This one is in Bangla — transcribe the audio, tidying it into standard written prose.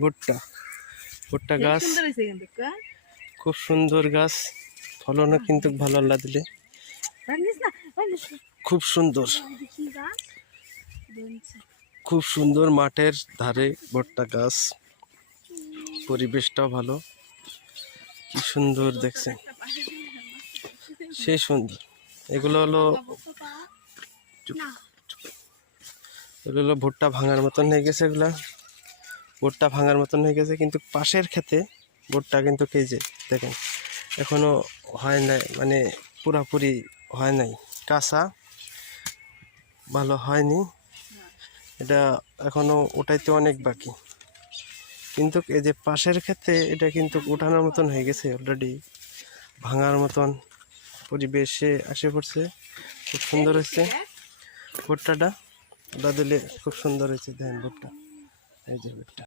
ভুট্টা ভুট্টা গাছ খুব সুন্দর গাছ, ফলনও কিন্তু ভালো আল্লাহ দিলে, খুব সুন্দর খুব সুন্দর। মাঠের ধারে ভুট্টা গাছ, পরিবেশটাও ভালো, কি সুন্দর দেখছেন, সেই সুন্দর। এগুলো হলো ভুট্টা ভাঙার মতন হয়ে গেছে, এগুলা ভুট্টা ভাঙার মতন হয়ে গেছে, কিন্তু পাশের ক্ষেতে ভুট্টা কিন্তু এই যে দেখেন এখনো হয় নাই, মানে পুরাপুরি হয় নাই, কাঁচা, ভালো হয়নি, এটা এখনো ওঠাইতে অনেক বাকি। কিন্তু এই যে পাশের ক্ষেত্রে এটা কিন্তু উঠানোর মতন হয়ে গেছে অলরেডি, ভাঙার মতন পরিবেশে আসে পড়ছে, খুব সুন্দর হয়েছে ভুট্টাটা, ওটা দিলে খুব সুন্দর হয়েছে। দেখেন ভুট্টা, এই যে ভুট্টা।